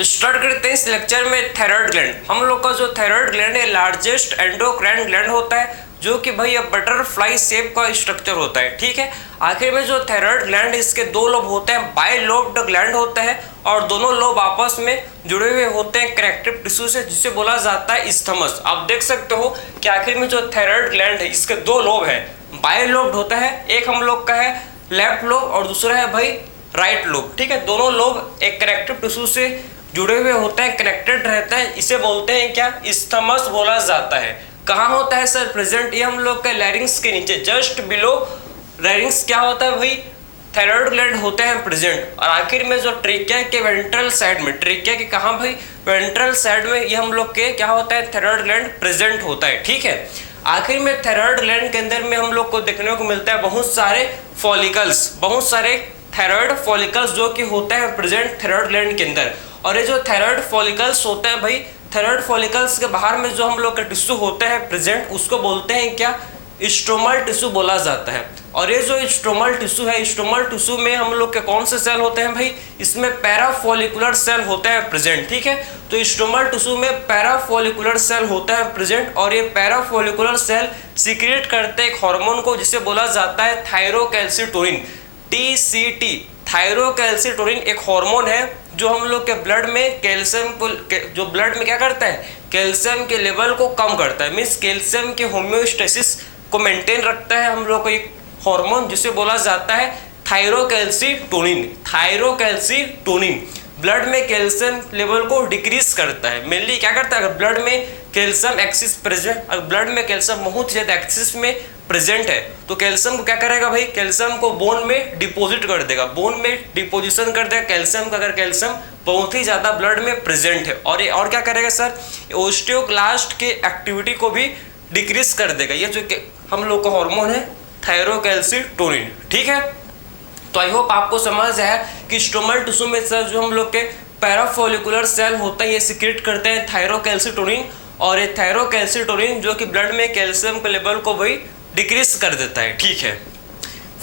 तो स्टार्ट करते हैं इस लेक्चर में थायराइड ग्लैंड। हम लोग का जो थायराइड ग्लैंड है लार्जेस्ट एंडोक्राइन ग्लैंड होता है, जो कि भाई अब बटरफ्लाई शेप का स्ट्रक्चर होता है। ठीक है, आखिर में जो थायराइड ग्लैंड इसके दो लोब होते हैं, बाइलोब्ड ग्लैंड होता है और दोनों लोब आपस में जुड़े हुए होते हैं कनेक्टिव टिश्यू से, जिसे बोला जाता है इस्थमस। आप देख सकते हो कि आखिर में जो थायराइड ग्लैंड है इसके दो लोब है, बाइलोब्ड होता है, एक हम लोग का है लेफ्ट लोब और दूसरा है भाई राइट लोब। ठीक है, दोनों लोब एक कनेक्टिव टिश्यू से जुड़े हुए होते हैं, कनेक्टेड रहते हैं, इसे बोलते हैं क्या, इस्थमस बोला जाता है। कहाँ होता है सर प्रेजेंट? ये हम लोग के लैरिंग्स के नीचे, जस्ट बिलो लैरिंग्स क्या होता है भाई, थायराइड ग्लैंड होते हैं प्रेजेंट। और आखिर में जो ट्रेकिया के वेंट्रल साइड में, ट्रेकिया के कहाँ भाई, वेंट्रल साइड में ये हम लोग के क्या होता है, थायराइड ग्लैंड प्रेजेंट होता है। ठीक है, आखिर में थायराइड ग्लैंड के अंदर में हम लोग को देखने को मिलता है बहुत सारे फॉलिकल्स, बहुत सारे थायराइड फॉलिकल्स जो कि होते हैं प्रेजेंट थायराइड ग्लैंड के अंदर। और ये जो थायराइड फॉलिकल्स होते हैं भाई, थायराइड फॉलिकल्स के बाहर में जो हम लोग का टिश्यू होते हैं प्रेजेंट, उसको बोलते हैं क्या, स्ट्रोमल टिश्यू बोला जाता है। और ये जो स्ट्रोमल टिश्यू है, स्ट्रोमल टिश्यू में हम लोग के कौन से सेल होते हैं भाई, इसमें पैराफॉलिकुलर सेल होते हैं प्रेजेंट। ठीक है, तो स्ट्रोमल टिश्यू में पैराफॉलिकुलर सेल होता है प्रेजेंट और ये पैराफॉलिकुलर सेल सीक्रेट करते हैं एक हार्मोन को, जिसे बोला जाता है थायरोकैल्सिटोनिन, TCT। थायरोकैल्सिटोनिन एक हार्मोन है जो हम लोग के ब्लड में कैल्शियम को, जो ब्लड में क्या करता है, कैल्शियम के लेवल को कम करता है, मीन्स कैल्शियम के होम्योस्टेसिस को मेंटेन रखता है हम लोग को एक हार्मोन, जिसे बोला जाता है थायरोकैल्सिटोनिन। थायरोकैल्सिटोनिन ब्लड में कैल्शियम लेवल को डिक्रीज करता है। मेनली क्या करता है, अगर ब्लड में कैल्शियम एक्सिस प्रेजेंट, अगर ब्लड में कैल्शियम बहुत ज्यादा एक्सिस में प्रेजेंट है तो कैल्शियम को क्या करेगा भाई, कैल्शियम को बोन में डिपॉजिट कर देगा, बोन में डिपोजिशन कर देगा कैल्शियम का, अगर कैल्शियम बहुत ही ज्यादा ब्लड में प्रेजेंट है। और ये और क्या करेगा सर, ओस्टियोक्लास्ट के एक्टिविटी को भी डिक्रीज कर देगा, ये जो हम लोग का हार्मोन है थायरोकैल्सिटोनिन। ठीक है, तो आई होप आपको समझ आया कि स्ट्रोमल टिश्यू में सर जो हम लोग के पैराफॉलिकुलर सेल होता है ये सीक्रेट करते हैं थायरोकैल्सिटोनिन, और ये थायरोकैल्सिटोनिन जो कि ब्लड में कैल्शियम के लेवल को भाई डिक्रीज कर देता है। ठीक है,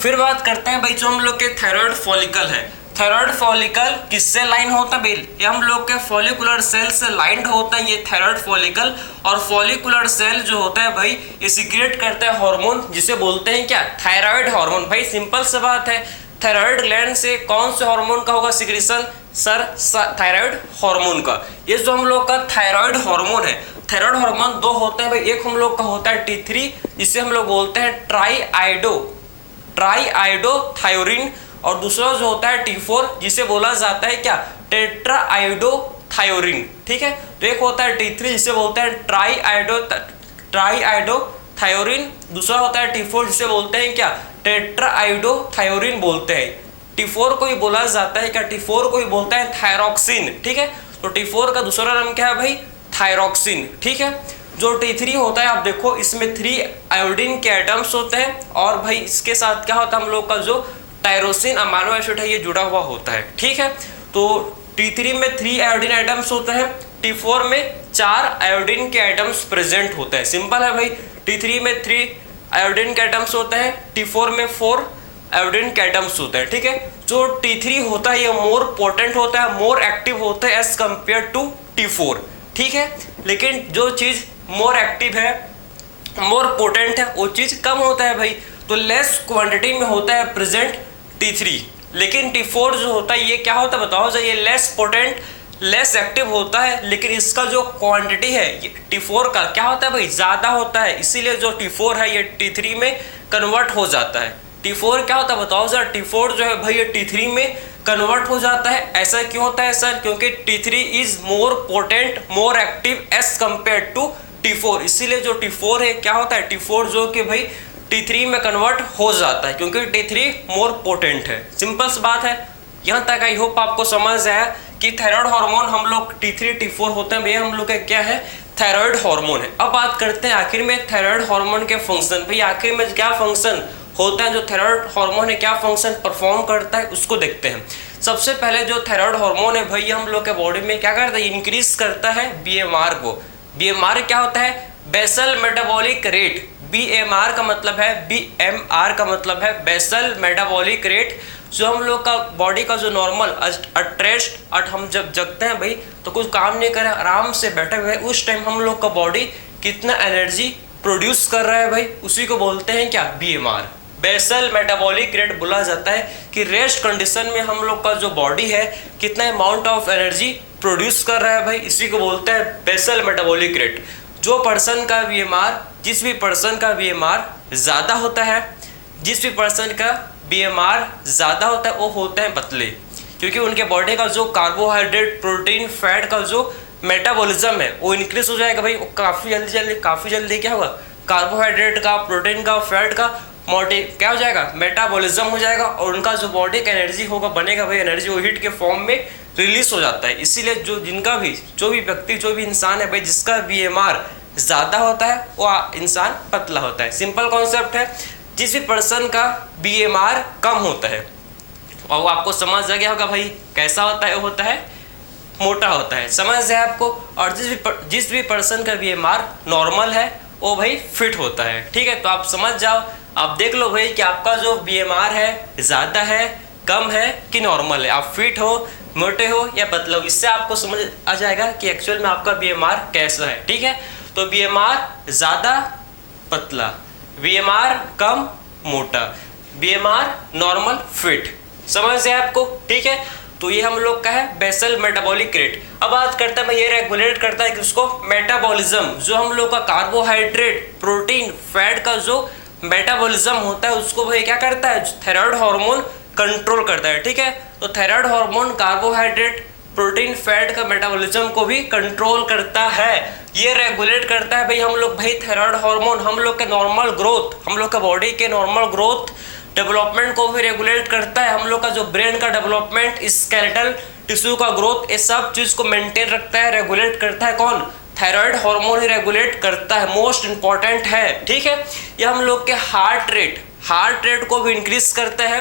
फिर बात करते हैं भाई जो हम लोग के थायराइड फॉलिकल है। थायराइड फॉलिकल किससे लाइन होता है भाई, ये हम लोग के फॉलिकुलर सेल से लाइंड होता है ये थायराइड फॉलिकल। और फॉलिकुलर सेल जो होता है भाई ये सीक्रेट करता है हार्मोन, जिसे बोलते हैं क्या, थायराइड हार्मोन। भाई सिंपल सी बात है, थायराइड ग्लैंड से कौन से हार्मोन का होगा सिक्रेशन सर, थायराइड हार्मोन का। ये जो हम लोग का थायराइड हार्मोन है, थायराइड हार्मोन दो होते हैं भाई, एक हम लोग का होता है T3, जिसे हम लोग बोलते हैं ट्राईआइडोथायोरिन, और दूसरा जो होता है T4, जिसे बोला जाता है क्या, टेट्राआइडोथायोरिन। ठीक है, तो एक होता है T3 जिसे बोलते हैं ट्राईआइडोथायोरिन, दूसरा होता है T4 जिसे बोलते हैं क्या, टेट्राआइडोथायोरिन बोलते हैं। T4 को ही बोला जाता है क्या, T4 को ही बोलता है थायरॉक्सिन। ठीक है, तो T4 का दूसरा नाम क्या है भाई, थायरॉक्सिन। ठीक है, जो T3 होता है आप देखो इसमें 3 आयोडीन के एटम्स होते हैं, और भाई इसके साथ क्या होता है, हम लोग का जो टायरोसिन अमाइनो एसिड है ये जुड़ा हुआ होता है। ठीक है, तो T3 में 3 आयोडीन एटम्स होते हैं, T4 में 4 आयोडीन के एटम्स प्रेजेंट होते हैं। सिंपल है भाई, T3 में 3 आयोडीन के एटम्स होते हैं, T4 में 4 आयोडीन के एटम्स होते हैं। ठीक है, जो T3 होता है ये मोर पोटेंट होता है, मोर एक्टिव होता है एज कंपेयर टू T4। ठीक है, लेकिन जो चीज मोर एक्टिव है, मोर पोटेंट है, वो चीज कम होता है भाई, तो लेस क्वांटिटी में होता है प्रेजेंट T3। लेकिन T4 जो होता है ये क्या होता है बताओ, ये लेस पोटेंट, लेस एक्टिव होता है, लेकिन इसका जो क्वांटिटी है ये T4 का क्या होता है भाई, ज्यादा होता है, इसीलिए जो T4 है ये T3 में कन्वर्ट हो जाता है। T4 क्या होता है बताओ सर, T4 जो है भाई ये T3 में कन्वर्ट हो जाता है। ऐसा क्यों होता है सर, क्योंकि T3 is more potent, more active as compare to T4, इसीलिए जो T4 है क्या होता है, T4 जो कि भाई T3 में कन्वर्ट हो जाता है, क्योंकि T3 मोर पोटेंट है। सिंपल सी बात है, यहाँ तक आई होप आपको समझ आया कि थायराइड हार्मोन हम लोग T3 T4 होते हैं, ये हम लोग का क्या है, थायराइड हार्मोन है। अब बात करते हैं आखिर में थायराइड हार्मोन के फंक्शन। भाई आखिर में क्या फंक्शन होता है, जो थायराइड हार्मोन है क्या फंक्शन परफॉर्म करता है उसको देखते हैं। सबसे पहले जो थायराइड हार्मोन है भाई हम लोग के बॉडी में क्या करता है, इंक्रीज करता है BMR को। BMR क्या होता है, बेसल मेटाबॉलिक रेट। BMR का मतलब है, BMR का मतलब है बेसल मेटाबॉलिक रेट, जो हम लोग का बॉडी का जो नॉर्मल अट्रेस्ट हम जब जगते हैं भाई तो कुछ काम नहीं कर रहे, आराम से बैठे हुए हैं, उस टाइम हम लोग का बॉडी कितना एनर्जी प्रोड्यूस कर रहा है भाई, उसी को बोलते हैं क्या, BMR, बेसल मेटाबॉलिक रेट बोला जाता है कि रेस्ट कंडीशन में हम लोग का जो बॉडी है कितना अमाउंट ऑफ एनर्जी प्रोड्यूस कर रहा है भाई, इसी को बोलते हैं बेसल मेटाबॉलिक रेट। जो पर्सन का BMR, जिस भी पर्सन का BMR ज़्यादा होता है, जिस भी पर्सन का BMR ज़्यादा होता है वो होते हैं पतले, क्योंकि उनके बॉडी का जो कार्बोहाइड्रेट, प्रोटीन, फैट का जो मेटाबॉलिज्म है वो इंक्रीज हो जाएगा भाई, वो काफ़ी जल्दी क्या होगा, कार्बोहाइड्रेट का, प्रोटीन का, फैट का क्या हो जाएगा, मेटाबॉलिज्म हो जाएगा, और उनका जो बॉडी का एनर्जी होगा बनेगा भाई, एनर्जी वो हीट के फॉर्म में रिलीज हो जाता है। इसीलिए जो भी व्यक्ति, जो भी इंसान है भाई जिसका BMR ज़्यादा होता है वो इंसान पतला होता है। सिंपल कॉन्सेप्ट है। जिस भी पर्सन का BMR कम होता है, और वो आपको समझ आ गया होगा भाई कैसा होता है, वो होता है मोटा होता है, समझ जाए आपको। और जिस भी पर्सन का BMR नॉर्मल है वो भाई फिट होता है, ठीक है। तो आप समझ जाओ, आप देख लो भाई कि आपका जो BMR है ज़्यादा है, कम है कि नॉर्मल है, आप फिट हो, मोटे हो या पतले हो, इससे आपको समझ आ जाएगा कि एक्चुअल में आपका BMR कैसा है, ठीक है। तो BMR ज़्यादा पतला, BMR कम मोटा, BMR नॉर्मल फिट, समझ गए आपको, ठीक है। तो ये हम लोग का है बेसल मेटाबॉलिक रेट। अब बात करता है मैं, ये रेगुलेट करता है कि उसको मेटाबॉलिज्म, जो हम लोग का कार्बोहाइड्रेट, प्रोटीन, फैट का जो मेटाबॉलिज्म होता है उसको भाई क्या करता है, थायराइड हार्मोन कंट्रोल करता है, ठीक है। तो thyroid hormone carbohydrate, protein, fat का मेटाबॉलिज्म को भी कंट्रोल करता है, ये रेगुलेट करता है भाई। हम लोग भाई थायराइड हार्मोन हम लोग के नॉर्मल ग्रोथ, हम लोग का बॉडी के नॉर्मल ग्रोथ डेवलपमेंट को भी रेगुलेट करता है, हम लोग का जो ब्रेन का डेवलपमेंट, स्केलेटल टिश्यू का ग्रोथ, ये सब चीज़ को मेंटेन रखता है, रेगुलेट करता है कौन, थायराइड हार्मोन ही रेगुलेट करता है, मोस्ट इंपॉर्टेंट है, ठीक है। ये हम लोग के हार्ट रेट को भी इंक्रीज करता है,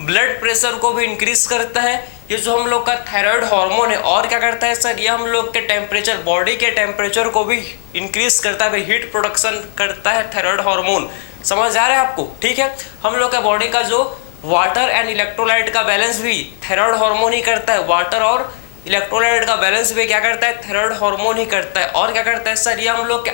ब्लड प्रेशर को भी इंक्रीज करता है, ये जो हम लोग का थायराइड हार्मोन है। और क्या करता है सर, ये हम लोग के टेम्परेचर, बॉडी के टेम्परेचर को भी इंक्रीज करता है भाई, हीट प्रोडक्शन करता है थायराइड हार्मोन, समझ आ रहा है आपको, ठीक है। हम लोग का बॉडी का जो वाटर एंड इलेक्ट्रोलाइट का बैलेंस भी थायराइड हार्मोन ही करता है, वाटर और इलेक्ट्रोलाइट का बैलेंस भी क्या करता है, थायराइड हार्मोन ही करता है। और क्या करता है सर, ये हम लोग के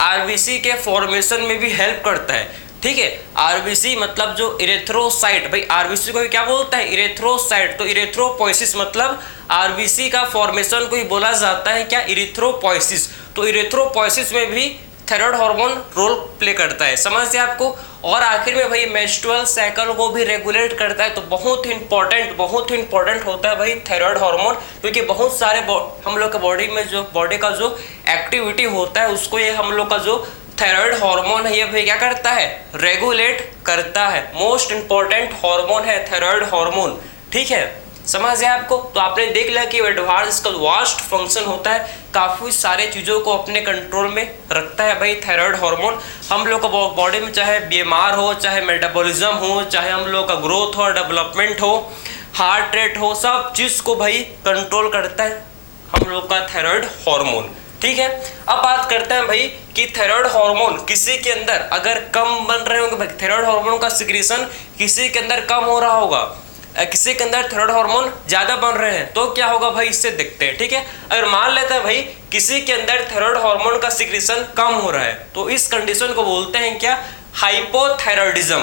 आरबीसी के फॉर्मेशन में भी हेल्प करता है, ठीक है। आरबीसी मतलब जो इरेथ्रोसाइट, भाई आरबीसी को क्या बोलता है, इरेथ्रोसाइट। तो इरेथ्रोपोइसिस मतलब आरबीसी का फॉर्मेशन को ही बोला जाता है क्या, इरेथ्रोपोइसिस। तो इरेथ्रोपोइसिस में भी थायराइड हार्मोन रोल प्ले करता है, समझते हैं आपको। और आखिर में भाई मेंस्ट्रुअल साइकिल को भी रेगुलेट करता है। तो बहुत ही इंपॉर्टेंट होता है भाई थायराइड हार्मोन, क्योंकि बहुत सारे हम लोग के बॉडी में जो बॉडी का जो एक्टिविटी होता है उसको ये हम लोग का जो थायराइड हार्मोन है ये भाई क्या करता है, रेगुलेट करता है। मोस्ट इंपॉर्टेंट हार्मोन है थायराइड हार्मोन, ठीक है, समझ गए आपको। तो आपने देख लिया कि एडवांस इसका वास्ट फंक्शन होता है, काफ़ी सारे चीज़ों को अपने कंट्रोल में रखता है भाई थायराइड हार्मोन। हम लोग का बॉडी में चाहे बीमार हो, चाहे मेटाबॉलिज्म हो, चाहे हम लोग का ग्रोथ हो, डेवलपमेंट हो, हार्ट रेट हो, सब चीज़ को भाई कंट्रोल करता है हम लोग का थायराइड हार्मोन, ठीक है। अब बात करते हैं भाई कि थायराइड हार्मोन किसी के अंदर अगर कम बन रहे होंगे, थायराइड हार्मोन का सिक्रीशन किसी के अंदर कम हो रहा होगा, किसी के अंदर थायराइड हार्मोन ज्यादा बन रहे हैं, तो क्या होगा भाई, इससे देखते हैं, ठीक है। अगर मान लेते हैं भाई किसी के अंदर थायराइड हार्मोन का सिक्रीशन कम हो रहा है, तो इस कंडीशन को बोलते हैं क्या, हाइपोथायराइडिज्म।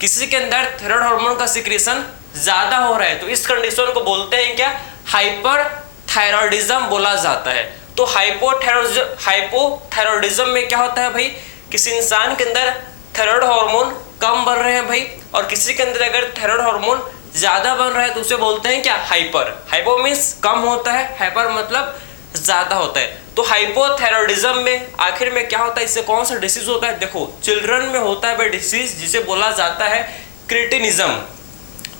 किसी के अंदर थायराइड हार्मोन का सिक्रीशन ज्यादा हो रहा है, तो इस कंडीशन को बोलते हैं क्या, हाइपरथायराइडिज्म बोला जाता है। तो हाइपोथायराइडिज्म में क्या होता है भाई, किसी इंसान के अंदर थायराइड हार्मोन कम बन रहे हैं भाई, और किसी के अंदर अगर थायराइड हार्मोन ज्यादा बन रहा है तो उसे बोलते हैं क्या, हाइपो मीन्स कम होता है, हाइपर मतलब ज्यादा होता है। तो हाइपोथायराइडिज्म में आखिर में क्या होता है, इससे कौन सा डिसीज होता है, देखो चिल्ड्रन में होता है भाई डिसीज जिसे बोला जाता है क्रिटिनिज्म।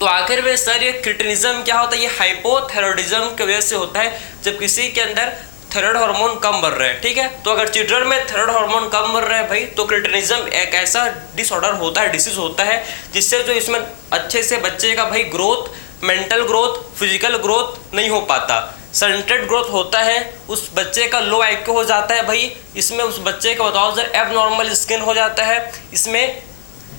तो आखिर में सर ये क्रिटिनिज्म क्या होता है, ये हाइपोथायराइडिज्म की वजह से होता है जब किसी के अंदर थायराइड हार्मोन कम बढ़ रहा है, ठीक है। तो अगर चिल्ड्रन में थायराइड हार्मोन कम बढ़ रहा है भाई, तो क्रिटिनिज्म एक ऐसा डिसऑर्डर होता है, डिसीज होता है, जिससे जो इसमें अच्छे से बच्चे का भाई growth, mental growth, physical growth नहीं हो पाता, स्टंटेड ग्रोथ होता है, उस बच्चे का लो IQ हो जाता है भाई, इसमें उस बच्चे का बताओ सर एबनॉर्मल स्किन हो जाता है, इसमें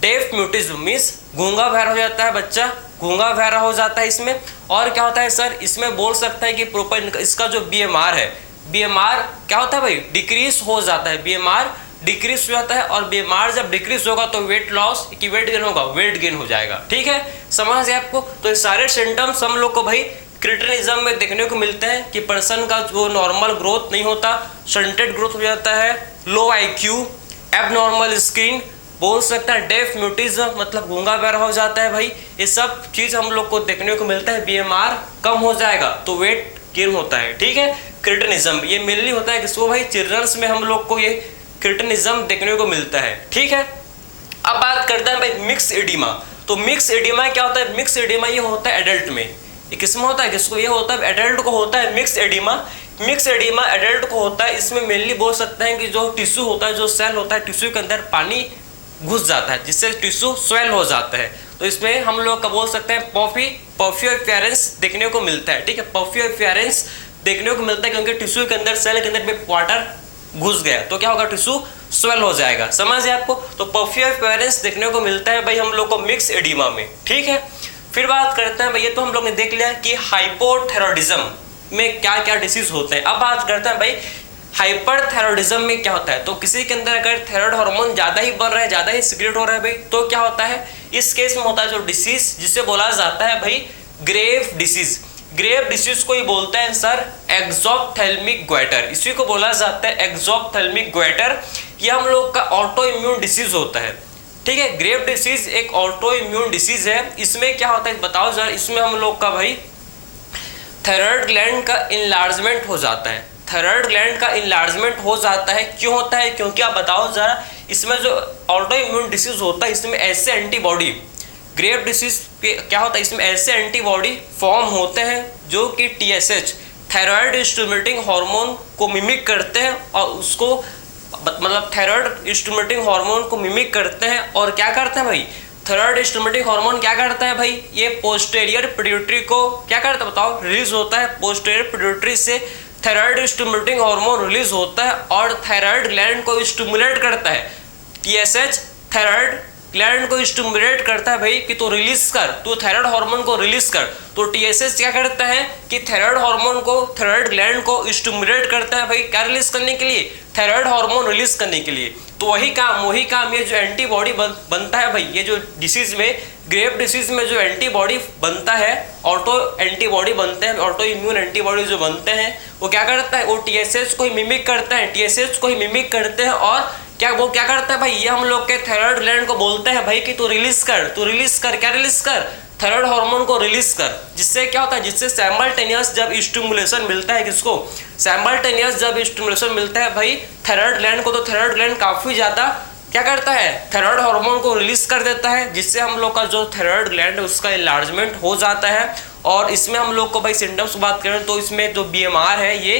डेफ म्यूटिज्म मीन्स गूंगा बहरा हो जाता है बच्चा, गूंगा बहरा हो जाता है इसमें। और क्या होता है सर, इसमें बोल सकता है कि प्रॉपर इसका जो BMR है, BMR क्या होता है भाई, डिक्रीज हो जाता है, BMR डिक्रीज हो जाता है। और BMR जब डिक्रीज होगा तो वेट लॉस की वेट गेन होगा, वेट गेन हो जाएगा। ठीक है, समझ गए आपको। तो ये सारे सिम्टम्स हम लोग को भाई क्रिटिनिज्म में देखने को मिलते हैं कि पर्सन का जो नॉर्मल ग्रोथ नहीं होता, स्टंटेड ग्रोथ हो जाता है, लो IQ, एबनॉर्मल स्क्रीन, बोल सकता है डेफ म्यूटिज्म मतलब गूंगा बहरा हो जाता है भाई। ये सब चीज हम लोग को देखने को मिलता है। BMR कम हो जाएगा तो वेट गेन होता है। ठीक है, क्रिटिनिज्म ये मेनली होता है किसको भाई, चिल्ड्रंस में हम लोग को ये क्रिटिनिज्म देखने को मिलता है। ठीक है, अब बात करते हैं भाई मिक्स एडिमा। तो मिक्स एडिमा क्या होता है, मिक्स एडिमा ये होता है एडल्ट में। ये किसमें होता है, किसको, ये होता है एडल्ट को होता है mix oedema. Mix oedema adult को होता है। इसमें मेनली बोल सकते हैं कि जो टिश्यू होता है, जो सेल होता है, टिश्यू के अंदर पानी घुस जाता है जिससे टिश्यू स्वेल हो जाता है। तो इसमें हम लोग का बोल सकते हैं पफी अपीयरेंस देखने को मिलता है। ठीक है, पफी अपीयरेंस देखने को मिलता है क्योंकि टिश्यू के अंदर, सेल के अंदर में वाटर घुस गया तो क्या होगा, टिश्यू स्वेल हो जाएगा। समझ आपको। तो पफी अपीयरेंस देखने को मिलता है भाई हम लोग को मिक्स एडिमा में। ठीक है, फिर बात करते हैं भाई, ये तो हम लोग ने देख लिया कि हाइपोथायरॉयडिज्म में क्या क्या डिसीज होते हैं। अब बात करते हैं भाई हाइपरथायरॉयडिज्म में क्या होता है। तो किसी के अंदर अगर थायराइड हार्मोन ज्यादा ही बन रहा है, ज्यादा ही सिक्रेट हो रहा है भाई, तो क्या होता है, इस केस में होता है जो डिसीज जिसे बोला जाता है भाई ग्रेव डिसीज। ग्रेव डिसीज को ही बोलते हैं सर एक्सोप्थेल्मिक ग्वाइटर, इसी को बोला जाता है एक्सोप्थेल्मिक ग्वाइटर। ये हम लोग का ऑटो इम्यून डिसीज होता है। ठीक है, ग्रेव डिसीज एक ऑटो इम्यून डिसीज है। इसमें क्या होता है बताओ जरा, इसमें हम लोग का भाई थायराइड ग्लैंड का इनलार्जमेंट हो जाता है। थायराइड ग्लैंड का इनलार्जमेंट हो जाता है, क्यों होता है, क्योंकि आप बताओ जरा, इसमें जो ऑटो इम्यून डिसीज होता है इसमें ऐसे एंटीबॉडी, ग्रेव डिसीज क्या होता है, इसमें ऐसे एंटीबॉडी फॉर्म होते हैं जो कि TSH थायराइड स्टिमुलेटिंग हार्मोन को मिमिक करते हैं और उसको मतलब थायराइड स्टिमुलेटिंग हार्मोन को मिमिक करते हैं। और क्या करते हैं भाई, थायराइड स्टिमुलेटिंग हार्मोन क्या करता है भाई, ये पोस्टेरियर पिट्यूटरी को क्या करता है बताओ, रिलीज होता है। पोस्टेरियर पिट्यूटरी से थायराइड स्टिमुलेटिंग हार्मोन रिलीज होता है और थायराइड ग्लैंड को स्टिमुलेट करता है। TSH थायराइड ग्लैंड को स्टिमुलेट करता है भाई कि तो रिलीज कर, तो थायराइड हार्मोन को रिलीज कर। तो TSH क्या करता है कि थायराइड हार्मोन को, थायराइड ग्लैंड को स्टिमुलेट करता है भाई क्या रिलीज करने के लिए, थायराइड हार्मोन रिलीज करने के लिए। तो वही काम ये जो एंटीबॉडी बनता है भाई, ये जो डिसीज में, ग्रेव डिसीज में जो एंटीबॉडी बनता है, ऑटो एंटीबॉडी बनते हैं, ऑटो इम्यून एंटीबॉडी जो बनते हैं, वो क्या करता है, वो TSH को ही मिमिक करता है, TSH को ही मिमिक करते हैं। और वो क्या करता है भाई, ये हम लोग के थायराइड ग्लैंड को बोलते हैं भाई कि तू रिलीज कर, तू रिलीज कर, क्या रिलीज कर, थायराइड हार्मोन को रिलीज कर। जिससे क्या होता है, जिससे सैमल्टेनियस जब स्टिमुलेशन मिलता है, किसको, सैमल्टेनियस जब स्टिमुलेशन मिलता है भाई थायराइड ग्लैंड को, तो थायराइड ग्लैंड काफी ज्यादा क्या करता है, थायराइड हार्मोन को रिलीज कर देता है, जिससे हम लोग का जो थायराइड ग्लैंड है उसका इनलार्जमेंट हो जाता है। और इसमें हम लोग को भाई सिम्टम्स बात करें तो इसमें जो BMR है ये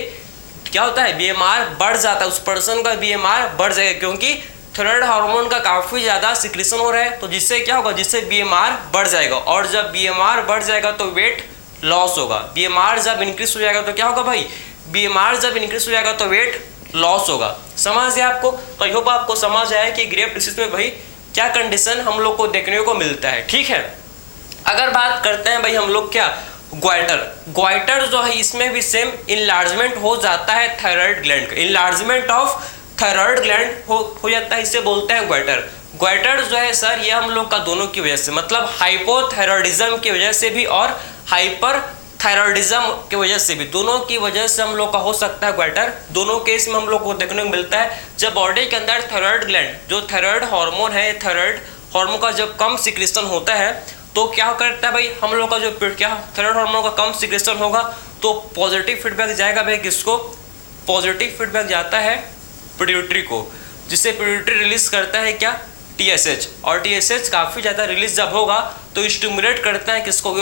क्या होता है, BMR बढ़ जाता है, उस पर्सन का BMR बढ़ जाएगा क्योंकि थायराइड हार्मोन का काफी ज्यादा सिक्रेशन हो रहा है। तो जिससे क्या होगा, जिससे BMR बढ़ जाएगा और जब BMR बढ़ जाएगा तो वेट लॉस होगा। BMR जब इंक्रीज हो जाएगा तो क्या होगा भाई, BMR जब इंक्रीज हो जाएगा तो वेट लॉस होगा। समझ गया आपको। तो आई होप आपको समझ आया कि ग्रेव डिसीज में भाई क्या कंडीशन हम लोग को देखने को मिलता है। ठीक है, अगर बात करते हैं भाई हम लोग क्या, ग्वाइटर जो है इसमें भी सेम इनलार्जमेंट हो जाता है थायराइड ग्लैंड का, इनलार्जमेंट ऑफ थायराइड ग्लैंड हो जाता है, इसे बोलते हैं ग्वाइटर जो है सर ये हम लोग का दोनों की वजह से, मतलब हाइपोथायरॉयडिज्म की वजह से भी और हाइपर थायरॉयडिज्म की वजह से भी, दोनों की वजह से हम लोग का हो सकता है ग्वाइटर। दोनों केस में हम लोग को देखने को मिलता है जब बॉडी के अंदर थायराइड ग्लैंड, जो थायराइड हार्मोन है, थायराइड हार्मोन का जब कम सिक्रेशन होता है तो क्या करता है भाई, हम लोग का जो क्या थायराइड हार्मोन का कम सिक्रेशन होगा तो पॉजिटिव फीडबैक जाएगा भाई, किसको, पॉजिटिव फीडबैक जाता है पिट्यूटरी को, जिससे पिट्यूटरी रिलीज करता है क्या, TSH। और TSH काफी ज्यादा रिलीज जब होगा तो स्टिमुलेट करता है किसको,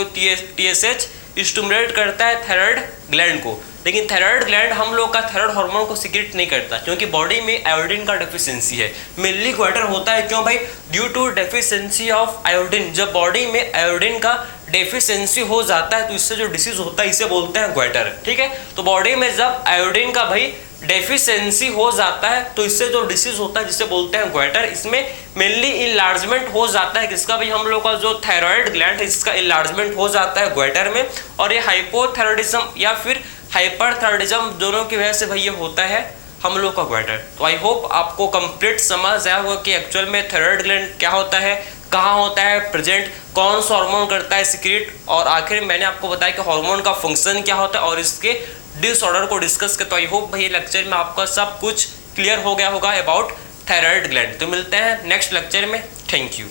TSH स्टिमुलेट करता है थायराइड ग्लैंड को। लेकिन थायराइड ग्लैंड हम लोग का थायराइड हार्मोन को सीक्रेट नहीं करता क्योंकि बॉडी में आयोडीन का डेफिशिएंसी है। मेनली ग्वाइटर होता है क्यों भाई, due to deficiency of iodine. जब बॉडी में आयोडीन का डेफिशिएंसी हो जाता है तो इससे जो डिसीज होता है इसे बोलते हैं ग्वाइटर। ठीक है, तो बॉडी में जब आयोडीन का भाई डेफिशिएंसी हो जाता है तो इससे जो डिसीज होता है जिसे बोलते हैं ग्वाइटर। इसमें मेनली इनलार्जमेंट हो जाता है किसका भाई, हम लोग का जो थायराइड ग्लैंड है इसका इनलार्जमेंट हो जाता है ग्वाइटर में, और ये हाइपोथायराइडिज्म या फिर हाइपरथायराइडिज्म दोनों की वजह से भाई ये होता है हम लोग का ग्वाइटर। तो आई होप आपको कंप्लीट समझ आया होगा कि एक्चुअल में थायराइड ग्लैंड क्या होता है, कहाँ होता है प्रेजेंट, कौन सा हार्मोन करता है सीक्रेट, और आखिर मैंने आपको बताया कि हार्मोन का फंक्शन क्या होता है और इसके डिसऑर्डर को डिस्कस करते। तो आई होप भाई लेक्चर में आपका सब कुछ क्लियर हो गया होगा अबाउट थायराइड ग्लैंड। तो मिलते हैं नेक्स्ट लेक्चर में, थैंक यू।